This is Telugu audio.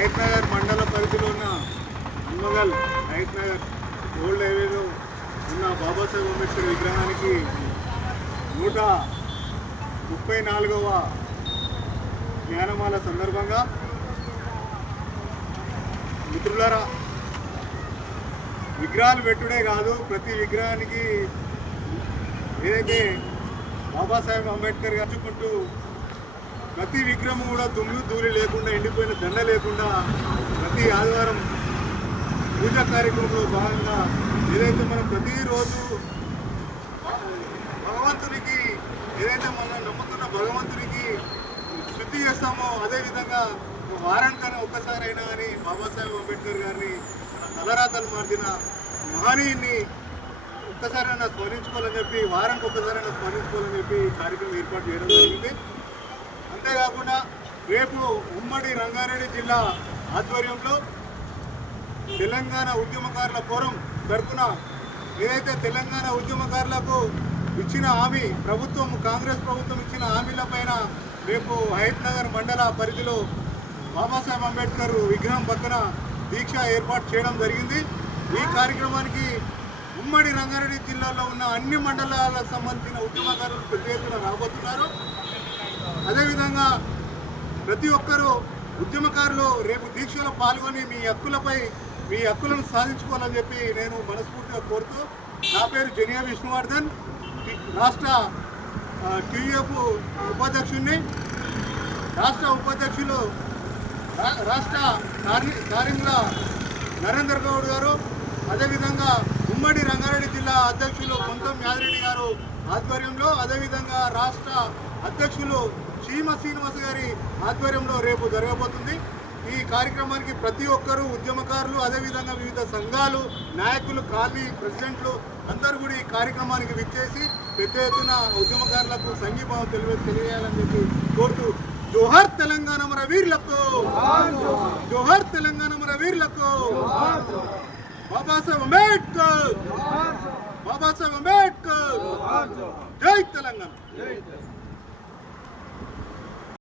హయత్ నగర్ మండల పరిధిలో ఉన్న హన్మగల్ హయత్ నగర్ ఓల్డ్ హైవేలో ఉన్న బాబాసాహెబ్ అంబేద్కర్ విగ్రహానికి 134వ జ్ఞానమాల సందర్భంగా మిత్రులారా, విగ్రహాలు పెట్టుడే కాదు, ప్రతి విగ్రహానికి ఏదైతే బాబాసాహెబ్ అంబేద్కర్ గచ్చుకుంటూ ప్రతి విగ్రహం కూడా దుమ్ము ధూళి లేకుండా, ఎండిపోయిన దండ లేకుండా ప్రతి ఆదివారం పూజా కార్యక్రమంలో భాగంగా ఏదైతే మనం ప్రతిరోజు భగవంతునికి ఏదైతే మనం నమ్ముతున్న భగవంతునికి శుద్ధి చేస్తామో అదేవిధంగా వారానికైనా ఒక్కసారైనా అని బాబాసాహెబ్ అంబేద్కర్ గారిని తలరాతలు మార్చిన మహనీయుని ఒక్కసారైనా స్మరించుకోవాలని చెప్పి, వారానికి ఒక్కసారైనా స్మరించుకోవాలని చెప్పి కార్యక్రమం ఏర్పాటు చేయడం జరిగింది. అంతేకాకుండా రేపు ఉమ్మడి రంగారెడ్డి జిల్లా ఆధ్వర్యంలో తెలంగాణ ఉద్యమకారుల ఫోరం తరఫున ఏదైతే తెలంగాణ ఉద్యమకారులకు ఇచ్చిన హామీ, కాంగ్రెస్ ప్రభుత్వం ఇచ్చిన హామీల పైన రేపు హయత్ నగర్ మండల పరిధిలో బాబాసాహెబ్ అంబేద్కర్ విగ్రహం పక్కన దీక్ష ఏర్పాటు చేయడం జరిగింది. ఈ కార్యక్రమానికి ఉమ్మడి రంగారెడ్డి జిల్లాలో ఉన్న అన్ని మండలాలకు సంబంధించిన ఉద్యమకారులు పెద్ద ఎత్తున రాబోతున్నారు. అదేవిధంగా ప్రతి ఒక్కరూ ఉద్యమకారులు రేపు దీక్షలో పాల్గొని మీ హక్కులను సాధించుకోవాలని చెప్పి నేను మనస్ఫూర్తిగా కోరుతూ, నా పేరు జనియా విష్ణువర్ధన్, రాష్ట్ర టీయూఎఫ్ ఉపాధ్యక్షుడిని. రాష్ట్ర కార్మికుల నరేందర్ గౌడ్ గారు, అదేవిధంగా ఉమ్మడి రంగారెడ్డి జిల్లా అధ్యక్షులు కొంతం యాదిరెడ్డి గారు ఆధ్వర్యంలో, అదేవిధంగా రాష్ట్ర అధ్యక్షులు చీమ శ్రీనివాస్ గారి ఆధ్వర్యంలో రేపు జరగబోతుంది. ఈ కార్యక్రమానికి ప్రతి ఒక్కరూ ఉద్యమకారులు, అదేవిధంగా వివిధ సంఘాలు, నాయకులు, కాలనీ ప్రెసిడెంట్లు అందరూ కూడా ఈ కార్యక్రమానికి విచ్చేసి పెద్ద ఎత్తున ఉద్యమకారులకు సంఘీభావం తెలియజేయాలని చెప్పి కోరుతూ, జోహర్ తెలంగాణ మన వీరులకు, జోహర్ తెలంగాణ మన వీరులకు, బాబాసాహెబ్ అంబేద్కర్, బాబాసాహెబ్ అంబేద్కర్, జై తెలంగాణ.